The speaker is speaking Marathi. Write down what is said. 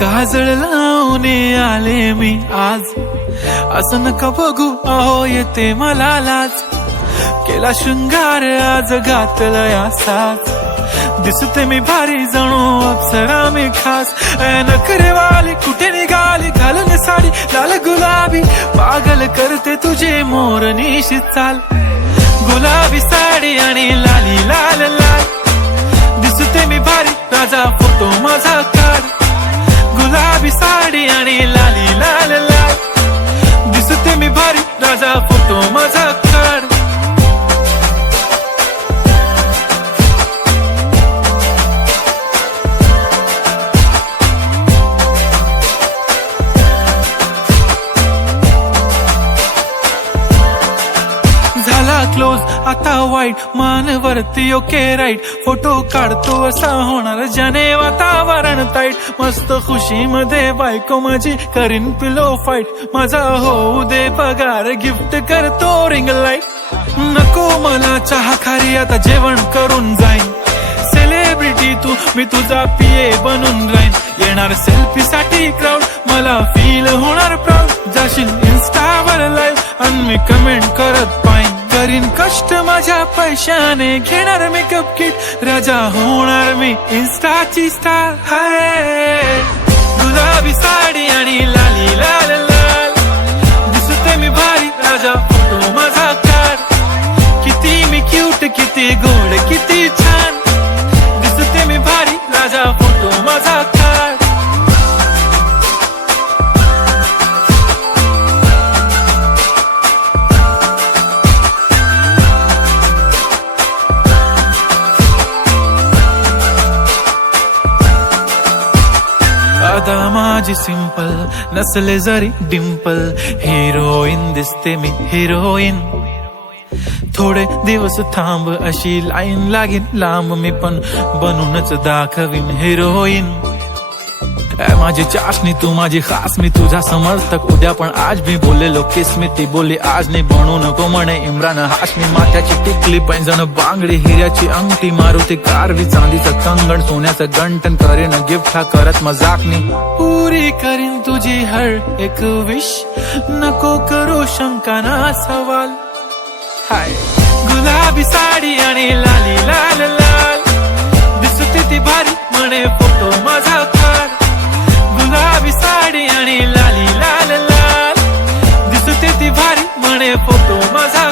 काजळ लावून आले मी आज, असं नका बघू अहो येते मला लाज. केला शृंगार आज घातला साज, दिसते मी भारी जणू अप्सरा मी खास. नखरेवाली कुठे निघाली घालून साडी लाल गुलाबी, पागल करते तुझे मोरनीशी चाल. गुलाबी साडी आणि लाली लाल लाल, दिसते मी भारी राजा फोटो माझा काढ. गुलाबी साडी आणि लाली लाल लाल, दिसते मी भारी राजा फोटो माझा काढ. झाला क्लोज आता वाईट, मान वरती ओके राईट. फोटो काढतो असा होणार ज्याने वातावरण ताईट. मस्त खुशी मध्ये बायको माझी करीन पिलो फाईट. माझा होऊ दे पगार गिफ्ट करतो रिंग लाईट. नको मला चहा खारी आता जेवण करून जाईन. सेलिब्रिटी तू मी तुझा पिये बनून राहीन. येणार सेल्फी साठी क्राऊड मला फील होणार प्राऊड. जाशील इन्स्टावर लाईव्ह आणि मी कमेंट करत पाईन. करीन कष्ट माझ्या पैशाने घेणार मेकअप किट. राजा होणार मी इन्स्टाची स्टार. हाय गुलाबी साडी आणि लाली लाल लाल, दिसते मी भारी राजा फोटो माझा काढ. किती मी क्यूट किती गोड किती छान, दिसते मी भारी राजा फोटो माझा काढ. अदा माझी सिंपल नसले जरी डिंपल, हिरोईन दिसते मी हिरोईन. थोडे दिवस थांब अशी लाईन लागेल लांब, मी पण बनूनच दाखवीन हिरोईन. माझी चाशनी तू माझी खास, मी तुझा समर्थक उद्या पण आज मी बोललेलो किस मी. ती बोलली आज नाही बनू नको म्हणे इम्रान हाशमी. माथ्याची टिकली पैंजण बांगडी हिऱ्याची अंगठी, मारुती कारवी चांदीचं कंगण सोन्याचं गंटन. करेन गिफ्ट हा करत मजाकनी, पुरी करीन तुझी हर एक विश. नको करू शंका ना सवाल. हाय गुलाबी साडी आणि लाली लाल लाल, दिसते ती भारी म्हणे फोटो माझा काढ. गुलाबी साडी आणि लाली लाल लाल, दिसते ती भारी म्हणे फोटो माझा.